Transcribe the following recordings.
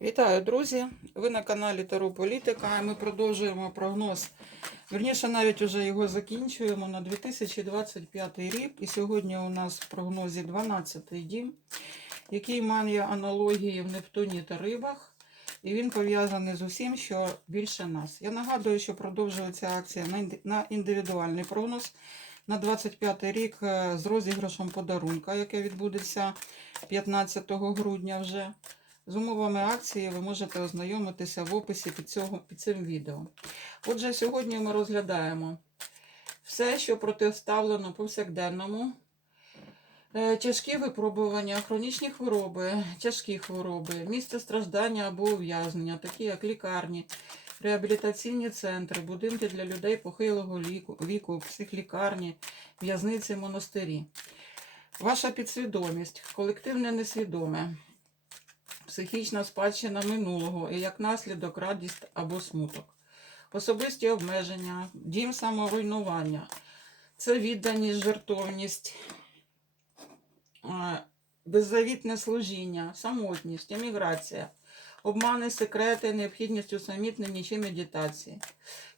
Вітаю, друзі! Ви на каналі Таро Політика. і Ми продовжуємо прогноз. Верніше, навіть вже його закінчуємо на 2025 рік. І сьогодні у нас в прогнозі 12-й дім, який має аналогії в Нептуні та рибах. І він пов'язаний з усім, що більше нас. Я нагадую, що продовжується акція на індивідуальний прогноз на 25 рік е, з розіграшем подарунка, яке відбудеться 15 грудня вже. З умовами акції ви можете ознайомитися в описі під, цього, під цим відео. Отже, сьогодні ми розглядаємо все, що протиставлено повсякденному. Е, Тяжкі випробування, хронічні хвороби, тяжкі хвороби, місце страждання або ув'язнення, такі як лікарні, реабілітаційні центри, будинки для людей похилого віку, психлікарні, в'язниці, монастирі. Ваша підсвідомість, колективне несвідоме, психічна спадщина минулого і як наслідок радість або смуток. Особисті обмеження, дім саморуйнування, це відданість, жертовність, е, беззавітне служіння, самотність, еміграція, обмани, секрети, необхідність усамітнення чи медитації.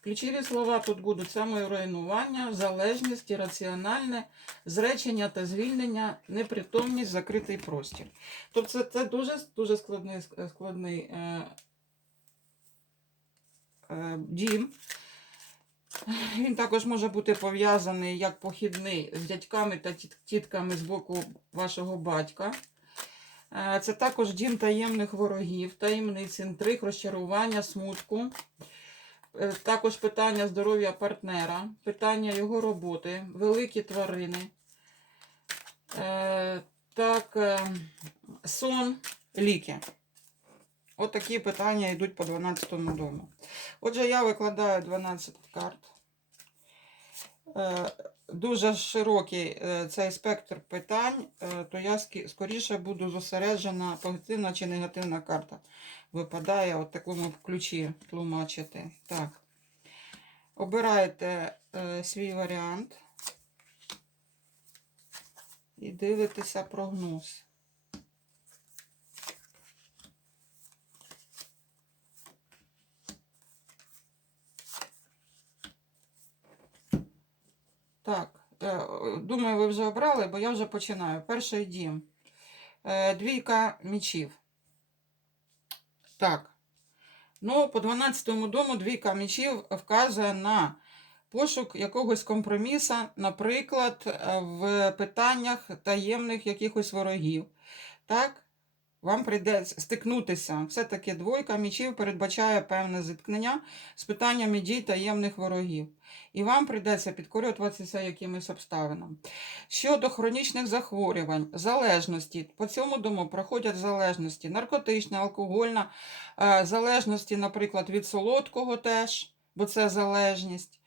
Ключові слова тут будуть саморуйнування, залежність, раціональне, зречення та звільнення, непритомність, закритий простір. Тобто це, це дуже, дуже складний, складний е, е, дім. Він також може бути пов'язаний як похідний з дядьками та тітками з боку вашого батька. Е, Це також дім таємних ворогів, таємниць, інтриг, розчарування, смутку. Е, Також питання здоров'я партнера, питання його роботи, великі тварини. Е, Так, сон, ліки. От такі питання йдуть по 12 дому. Отже, я викладаю 12 карт. Дуже широкий е, цей спектр питань, е, то я скоріше буду зосереджена позитивна чи негативна карта. Випадає от такому ключі тлумачити. Так. Обираєте е, свій варіант і дивитеся прогноз. Так, е, думаю, ви вже обрали, бо я вже починаю. Перший дім. Е, Двійка мічів. Так. Ну, по 12 дому двійка мічів вказує на пошук якогось компроміса, наприклад, в питаннях таємних якихось ворогів. Так? Вам прийдеться стикнутися. Все-таки двойка мічів передбачає певне зіткнення з питаннями дій таємних ворогів. І вам прийдеться підкорюватися якимось обставинам. Щодо хронічних захворювань, залежності, по цьому дому проходять залежності, наркотична, алкогольна, е, залежності, наприклад, від солодкого теж, бо це залежність,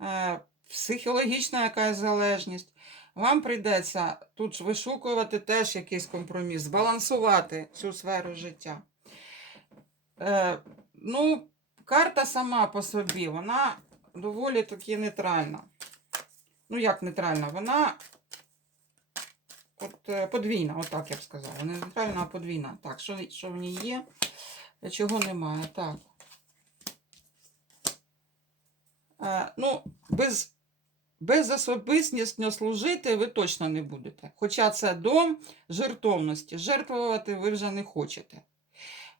е, психологічна якась залежність. Вам прийдеться тут вишукувати теж якийсь компроміс, збалансувати цю сферу життя. Е, ну, карта сама по собі, вона доволі таки нейтральна. Ну, як нейтральна? Вона от, е, подвійна, отак я б сказала. Не нейтральна, а подвійна. Так, що, що в ній є, чого немає. Так. Е, ну, без, безособистісно служити ви точно не будете. Хоча це дом жертовності. Жертвувати ви вже не хочете.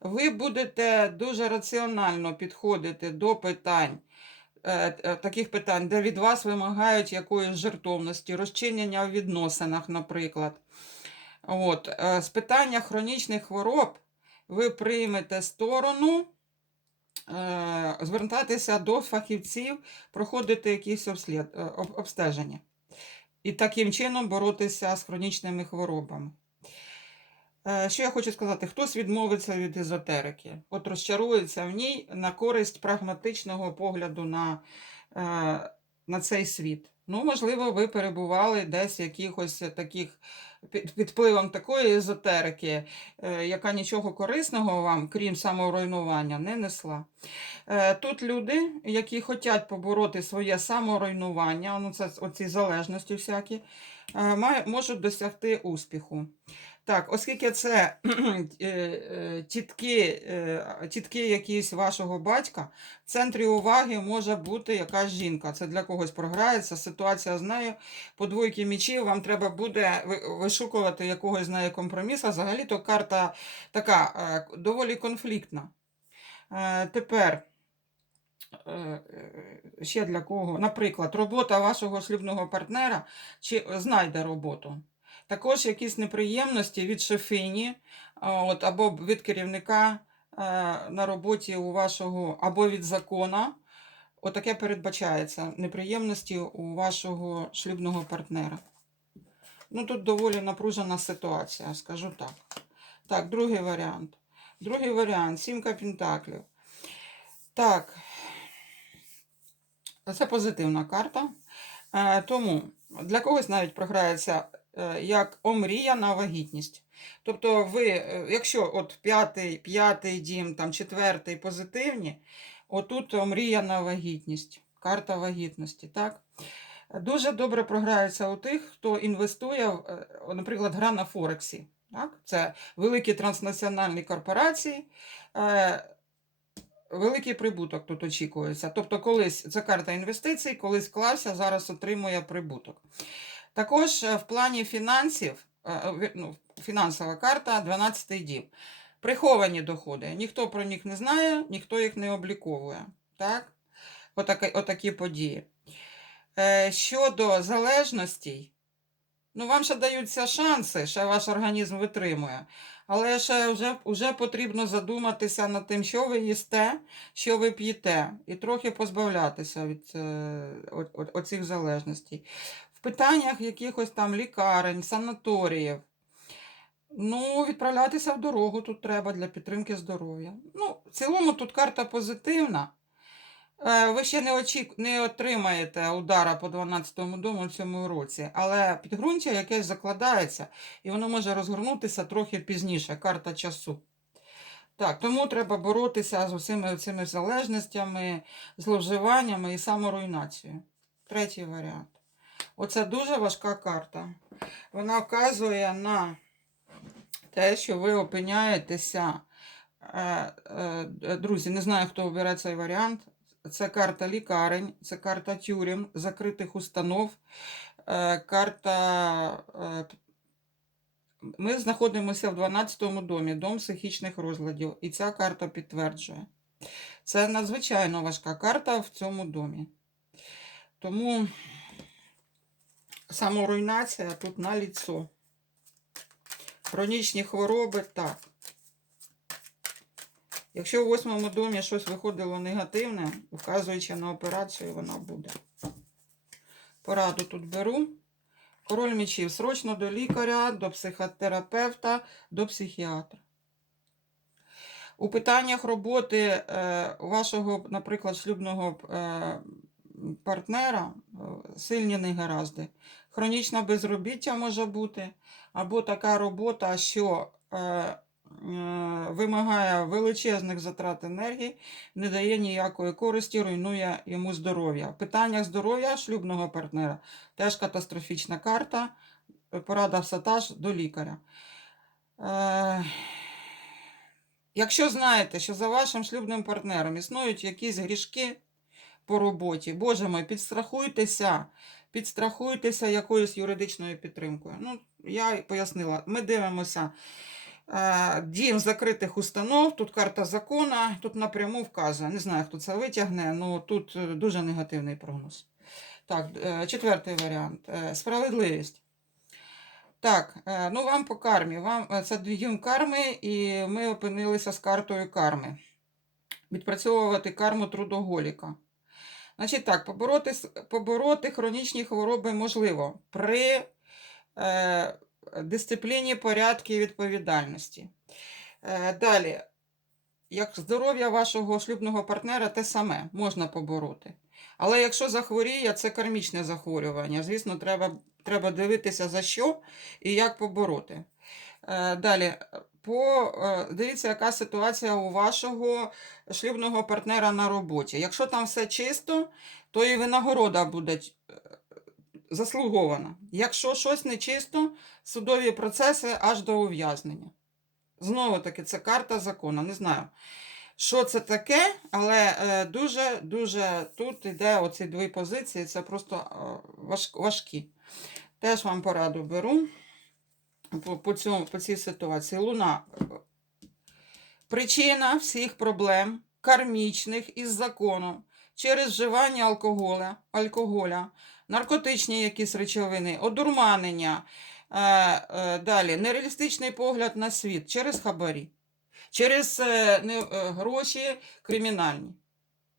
Ви будете дуже раціонально підходити до питань, е, е, таких питань, де від вас вимагають якоїсь жертовності, розчинення в відносинах, наприклад. От, е, з питання хронічних хвороб ви приймете сторону, звертатися до фахівців, проходити якісь е, обстеження. І таким чином боротися з хронічними хворобами. Е, Що я хочу сказати? Хтось відмовиться від езотерики, от розчарується в ній на користь прагматичного погляду на, е, на цей світ. Ну, можливо, ви перебували десь в якихось таких під впливом такої езотерики, е, яка нічого корисного вам, крім саморуйнування, не несла. Е, Тут люди, які хочуть побороти своє саморуйнування, ну це оці залежності всякі, е, можуть досягти успіху. Так, оскільки це е, е, тітки, е, тітки якісь вашого батька, в центрі уваги може бути якась жінка. Це для когось програється. Ситуація з нею по двойки мічів. Вам треба буде вишукувати якогось з нею компромісу. Взагалі-то карта така доволі конфліктна. Тепер. Ще для кого? Наприклад, робота вашого шлюбного партнера чи знайде роботу. Також якісь неприємності від шефині, от, або від керівника е, на роботі у вашого, або від закона. Отаке передбачається неприємності у вашого шлюбного партнера. Ну, тут доволі напружена ситуація, скажу так. Так, другий варіант. Другий варіант сімка пентаклів. Так, це позитивна карта. Е, Тому для когось навіть програється як омріяна вагітність. Тобто, ви, е, якщо от п'ятий, п'ятий дім, там четвертий позитивні, отут омріяна вагітність, карта вагітності. так? Дуже добре програється у тих, хто інвестує, е, наприклад, гра на Форексі. Так? Це великі транснаціональні корпорації. Е, Великий прибуток тут очікується.Тобто, колись це карта інвестицій, колись клався, зараз отримує прибуток. Також е, в плані фінансів, е, е, ну, фінансова карта 12 діб. Приховані доходи. Ніхто про них не знає, ніхто їх не обліковує. Так? Отакі, отакі події. Щодо залежностей, ну вам ще даються шанси, ще ваш організм витримує. Але ще вже, вже потрібно задуматися над тим, що ви їсте, що ви п'єте, і трохи позбавлятися від оцих залежностей. Питаннях якихось там лікарень, санаторіїв. Ну, відправлятися в дорогу тут треба для підтримки здоров'я. Ну, в цілому тут карта позитивна. Е, Ви ще не, очік... не отримаєте удара по 12-му дому в цьому році, але підґрунтя якесь закладається, і воно може розгорнутися трохи пізніше, карта часу. Так, тому треба боротися з усіма цими залежностями, зловживаннями і саморуйнацією. Третій варіант. Оце дуже важка карта. Вона вказує на те, що ви опиняєтеся. Е, е, Друзі, не знаю, хто обере цей варіант. Це карта лікарень, це карта тюрем, закритих установ, е, карта. Ми знаходимося в 12-му домі, дом психічних розладів, і ця карта підтверджує. Це надзвичайно важка карта в цьому домі. Тому саморуйнація тут на ліцо. Хронічні хвороби так. Якщо в восьмому домі щось виходило негативне, вказуючи на операцію, вона буде. Пораду тут беру. Король мечів. Срочно до лікаря, до психотерапевта, до психіатра. У питаннях роботи е, вашого, наприклад, шлюбного е, партнера е, сильні негаразди. Хронічне безробіття може бути, або така робота, що е, е, вимагає величезних затрат енергії, не дає ніякої користі, руйнує йому здоров'я. В питаннях здоров'я шлюбного партнера теж катастрофічна карта. Порада в сатаж до лікаря. Е, якщо знаєте, що за вашим шлюбним партнером існують якісь грішки по роботі, боже мой, підстрахуйтеся, підстрахуйтеся якоюсь юридичною підтримкою. Ну, я пояснила, ми дивимося е, дім закритих установ, тут карта закона, тут напряму вказує. Не знаю, хто це витягне, але тут е, дуже негативний прогноз. Так, е, четвертий варіант. Справедливість. Так, ну вам по кармі. Вам, це двігун карми, і ми опинилися з картою карми. Відпрацьовувати карму трудоголіка. Значить так, побороти, побороти хронічні хвороби можливо при е, дисципліні, порядку і відповідальності. Е, далі, як здоров'я вашого шлюбного партнера, те саме можна побороти. Але якщо захворіє, це кармічне захворювання. Звісно, треба, треба дивитися за що і як побороти. Е, далі, по, е, дивіться, яка ситуація у вашого шлюбного партнера на роботі. Якщо там все чисто, то і винагорода буде е, заслугована. Якщо щось нечисто, судові процеси аж до ув'язнення. Знову таки, це карта закону. Не знаю, що це таке, але е, дуже, дуже тут йде оці дві позиції, це просто е, важкі. Теж вам пораду беру по, цьому, по цій ситуації. Луна. е, Причина всіх проблем кармічних із законом через вживання алкоголя, алкоголя наркотичні якісь речовини, одурманення, е, е, далі нереалістичний погляд на світ через хабарі, через е, не, е, гроші кримінальні.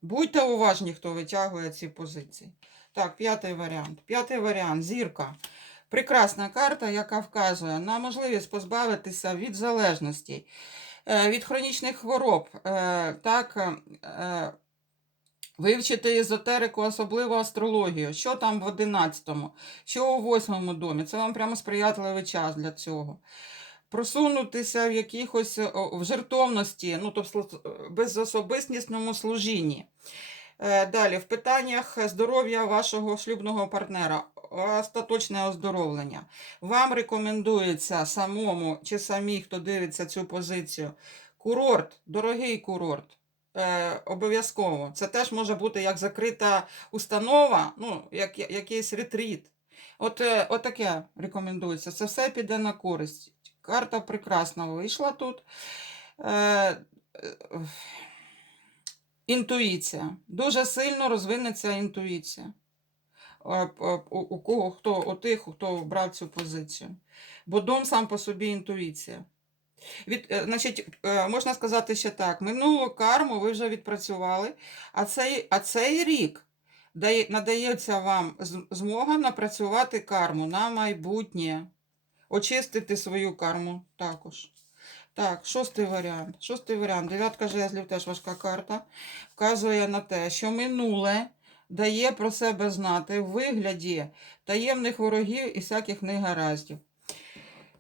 Будьте уважні, хто витягує ці позиції. Так, п'ятий варіант. П'ятий варіант зірка. Прекрасна карта, яка вказує на можливість позбавитися від залежностей, е, від хронічних хвороб. е, Так, е, Вивчити езотерику, особливо астрологію. Що там в 11-му, що у 8-му домі. Це вам прямо сприятливий час для цього. Просунутися в якихось в жертовності, ну, тобто безособистісному служінні. Далі, в питаннях здоров'я вашого шлюбного партнера, остаточне оздоровлення. Вам рекомендується самому чи самій, хто дивиться цю позицію, курорт, дорогий курорт. Е, обов'язково. Це теж може бути як закрита установа, ну, як, якийсь ретріт. От, е, от таке рекомендується. Це все піде на користь. Карта прекрасна вийшла тут. Е, е, інтуїція. Дуже сильно розвинеться інтуїція. У кого хто, у тих, хто брав цю позицію. Бо дом сам по собі інтуїція. Від, е, значить, е, можна сказати ще так: минулу карму ви вже відпрацювали, а цей, а цей рік дає, надається вам змога напрацювати карму на майбутнє, очистити свою карму також. Так, шостий варіант. Шостий варіант. Дев'ятка жезлів теж важка карта. Вказує на те, що минуле дає про себе знати в вигляді таємних ворогів і всяких негараздів.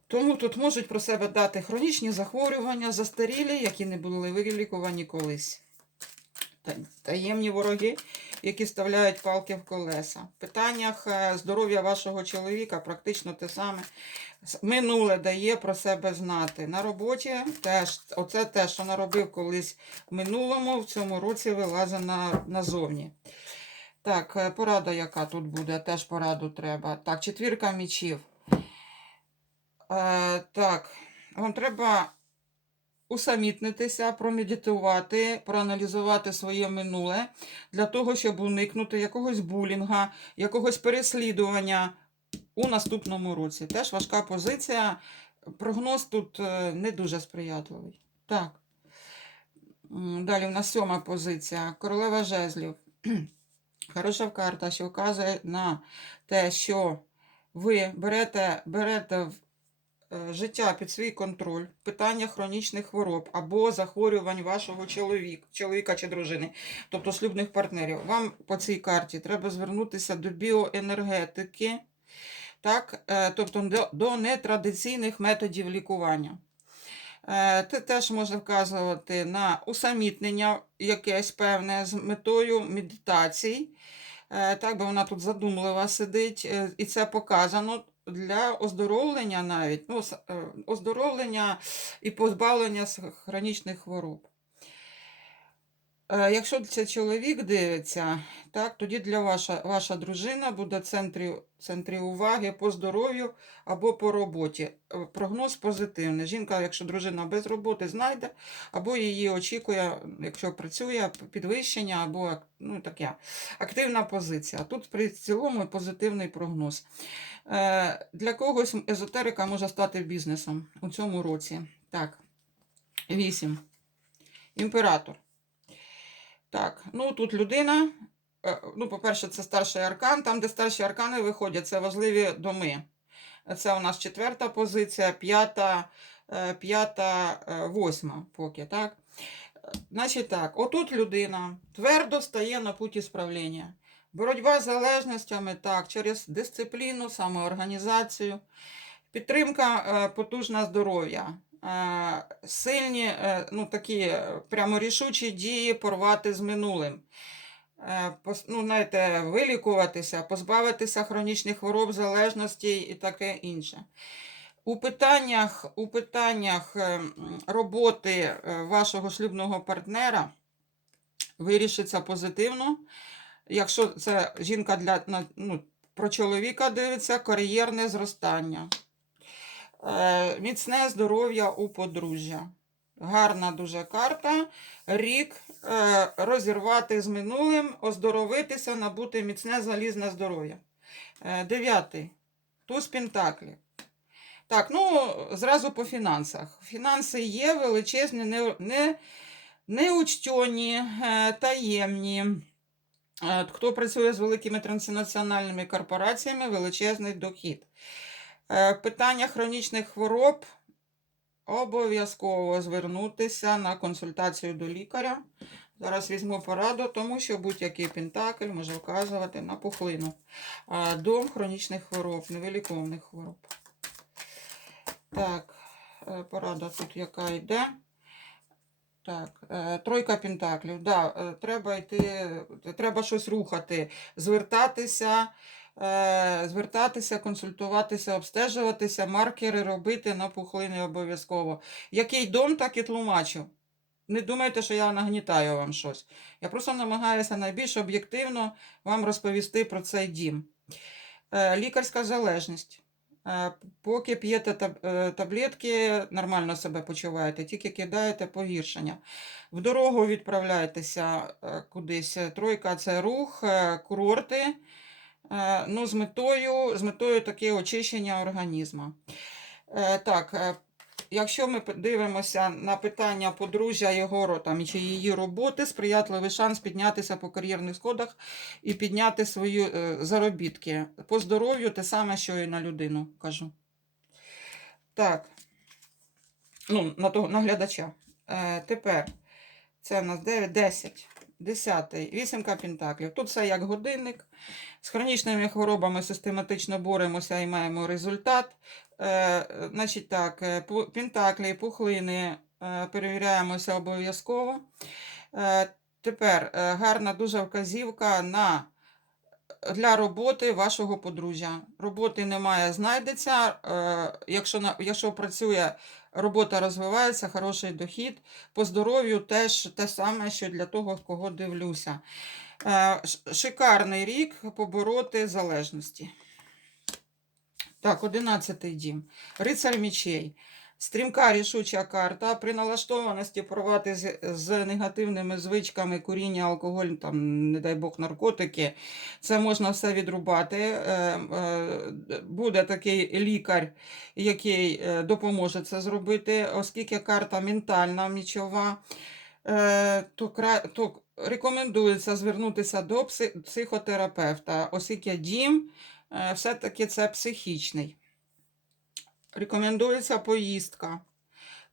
Тому тут можуть про себе дати хронічні захворювання, застарілі, які не були вилікувані колись. Таємні вороги, які ставляють палки в колеса. В питаннях е, здоров'я вашого чоловіка практично те саме. Минуле дає про себе знати. На роботі теж, оце те, що наробив колись в минулому, в цьому році вилазить на, назовні. Так, е, порада, яка тут буде, теж пораду треба. Так, четвірка мічів. Е, так, вам треба усамітнитися, промедитувати, проаналізувати своє минуле для того, щоб уникнути якогось булінга, якогось переслідування у наступному році. Теж важка позиція. Прогноз тут е, не дуже сприятливий. Так. Далі в нас сьома позиція. Королева жезлів. Хороша карта, що вказує на те, що ви берете, берете е, життя під свій контроль, питання хронічних хвороб або захворювань вашого чоловіка, чоловіка чи дружини, тобто шлюбних партнерів. Вам по цій карті треба звернутися до біоенергетики, так, е, тобто до, до нетрадиційних методів лікування. Це теж може вказувати на усамітнення якесь певне з метою медитацій. Е, Так, би вона тут задумлива сидить, е, і це показано для оздоровлення навіть, ну, е, оздоровлення і позбавлення хронічних хвороб. Е, Якщо це чоловік дивиться, так, тоді для ваша, ваша дружина буде в центрі, центрі уваги по здоров'ю або по роботі. Е, Прогноз позитивний. Жінка, якщо дружина без роботи, знайде, або її очікує, якщо працює, підвищення, або ну, таке, активна позиція. Тут при цілому позитивний прогноз. Е, Для когось езотерика може стати бізнесом у цьому році. Так, 8. Імператор. Так, ну тут людина. е, Ну, по-перше, це старший аркан. Там, де старші аркани виходять, це важливі доми. Це у нас четверта позиція, п'ята, е, п'ята, е, восьма поки, так? Значить так, отут людина твердо стає на путі справління. Боротьба з залежностями, так, через дисципліну, самоорганізацію, підтримка потужна здоров'я, сильні, е, ну такі е, прямо рішучі дії порвати з минулим. е, ну, знаєте, вилікуватися, позбавитися хронічних хвороб, залежностей і таке інше. У питаннях, у питаннях е, роботи е, вашого шлюбного партнера вирішиться позитивно. Якщо це жінка для ну, про чоловіка дивиться, кар'єрне зростання, е, міцне здоров'я у подружжя. Гарна дуже карта. Рік е, розірвати з минулим, оздоровитися, набути міцне залізне здоров'я. Е, дев'ятий. Туз Пентаклів. Так, ну, зразу по фінансах. Фінанси є величезні, не, не, неучтені, е, таємні. Е, Хто працює з великими транснаціональними корпораціями, величезний дохід. Е, Питання хронічних хвороб обов'язково звернутися на консультацію до лікаря. Зараз візьму пораду, тому що будь-який пентакль може вказувати на пухлину. Дом хронічних хвороб, невиліковних хвороб. Так, е, порада тут яка йде. Так, е, тройка пентаклів. Да, е, треба йти, е, треба щось рухати, звертатися, е, звертатися, консультуватися, обстежуватися, маркери робити на пухлини обов'язково. Який дом, так і тлумачу. Не думайте, що я нагнітаю вам щось. Я просто намагаюся найбільш об'єктивно вам розповісти про цей дім. Е, Лікарська залежність. Е, Поки п'єте е, таблетки, нормально себе почуваєте, тільки кидаєте погіршення. В дорогу відправляєтеся е, кудись. Тройка це рух, е, курорти. Е, Ну, з метою, з метою таке очищення організму. Е, Так, е, якщо ми дивимося на питання подружжя його там, чи її роботи, сприятливий шанс піднятися по кар'єрних сходах і підняти свої заробітки. По здоров'ю те саме, що і на людину кажу. Так. Ну, на того на глядача. Е, тепер це у нас 9, 10, 10, вісімка пентаклів. Тут все як годинник. З хронічними хворобами систематично боремося і маємо результат. Е, значить так, е, пентаклі, пухлини е, перевіряємося обов'язково. Е, тепер е, гарна дуже вказівка на для роботи вашого подружжя. Роботи немає, знайдеться. Е, якщо, якщо працює, робота розвивається, хороший дохід. По здоров'ю теж те саме, що для того, кого дивлюся. Е, шикарний рік побороти залежності. Так, одинадцятий дім. Рицар мічей. Стрімка рішуча карта. При налаштованості порвати з, з негативними звичками куріння, алкоголь, там, не дай Бог, наркотики. Це можна все відрубати. Е, е, Буде такий лікар, який е, допоможе це зробити, оскільки карта ментальна, мічова, е, то, то рекомендується звернутися до пси- психотерапевта, оскільки дім е, все-таки це психічний. Рекомендується поїздка.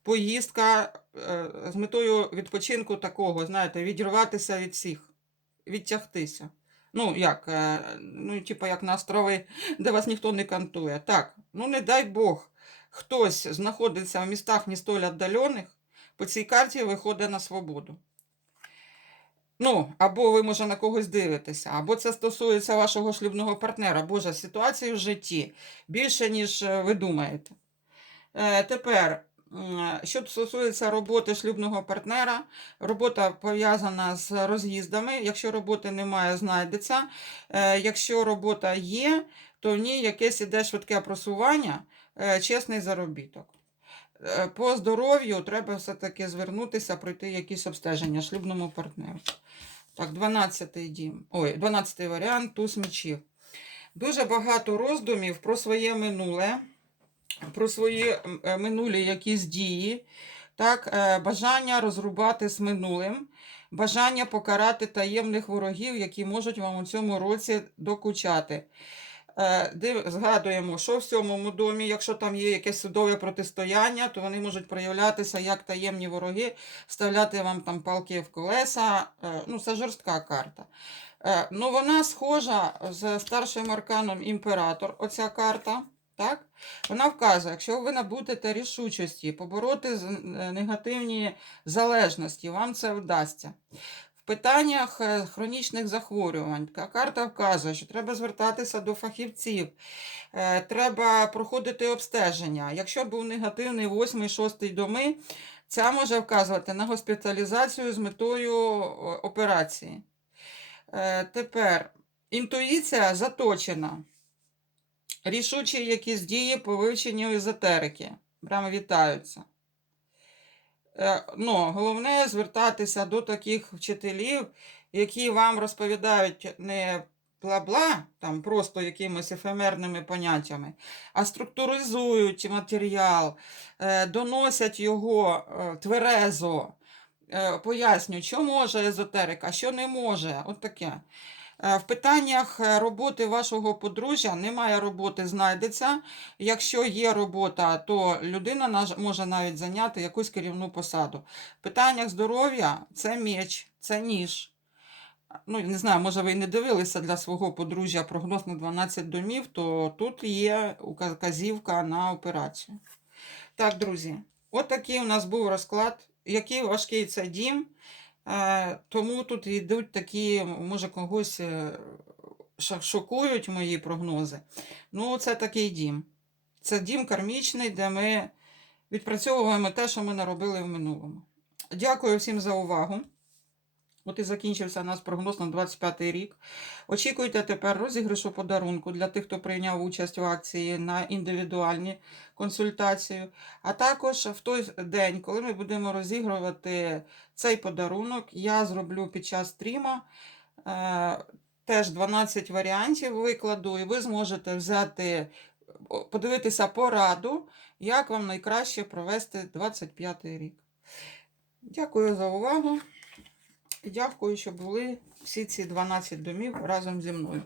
Поїздка е, з метою відпочинку такого, знаєте, відірватися від всіх, відтягтися. Ну, як, е, ну, типу, як на острови, де вас ніхто не кантує. Так, ну не дай Бог, хтось знаходиться в містах не столь віддалених, по цій карті виходить на свободу. Ну, або ви, може, на когось дивитеся, або це стосується вашого шлюбного партнера. Боже, ситуації в житті більше, ніж е, ви думаєте. Е, тепер, що стосується роботи шлюбного партнера, робота пов'язана з роз'їздами. Якщо роботи немає, знайдеться. Е, якщо робота є, то в ній якесь іде швидке просування, чесний заробіток. Е, По здоров'ю треба все-таки звернутися, пройти якісь обстеження шлюбному партнеру. Так, 12-й дім. Ой, 12-й варіант туз мечів. Дуже багато роздумів про своє минуле, про свої е, минулі якісь дії, так, е, бажання розрубати з минулим, бажання покарати таємних ворогів, які можуть вам у цьому році докучати. Е, Згадуємо, що в сьомому домі, якщо там є якесь судове протистояння, то вони можуть проявлятися як таємні вороги, вставляти вам там палки в колеса. Е, Ну, це жорстка карта. Е, Ну, вона схожа з старшим арканом імператор, оця карта. Так? Вона вказує, якщо ви набудете рішучості побороти негативні залежності, вам це вдасться. Питаннях е, хронічних захворювань карта вказує, що треба звертатися до фахівців, е, треба проходити обстеження. Якщо був негативний 8-6 доми, це може вказувати на госпіталізацію з метою операції. Е, Тепер інтуїція заточена. Рішучі якісь дії по вивченню езотерики. Прямо вітаються. Е, Ну, головне звертатися до таких вчителів, які вам розповідають не бла-бла, там просто якимись ефемерними поняттями, а структуризують матеріал, е, доносять його е, тверезо, пояснюють, що може езотерика, що не може. От таке. Е, В питаннях е, роботи вашого подружжя немає роботи, знайдеться. Якщо є робота, то людина може навіть зайняти якусь керівну посаду. В питаннях здоров'я це меч, це ніж. Ну, не знаю, може ви і не дивилися для свого подружжя прогноз на 12 домів, то тут є ука- вказівка на операцію. Так, друзі, от такий у нас був розклад. Який важкий це дім. Е, Тому тут йдуть такі, може, когось е, шокують мої прогнози. Ну, це такий дім. Це дім кармічний, де ми відпрацьовуємо те, що ми наробили в минулому. Дякую всім за увагу. От і закінчився у нас прогноз на 25 рік. Очікуйте тепер розіграшу подарунку для тих, хто прийняв участь в акції на індивідуальні консультації. А також в той день, коли ми будемо розігрувати цей подарунок, я зроблю під час стріма е, теж 12 варіантів викладу, і ви зможете взяти, подивитися пораду, як вам найкраще провести 25 рік. Дякую за увагу. Дякую, що були всі ці 12 домів разом зі мною.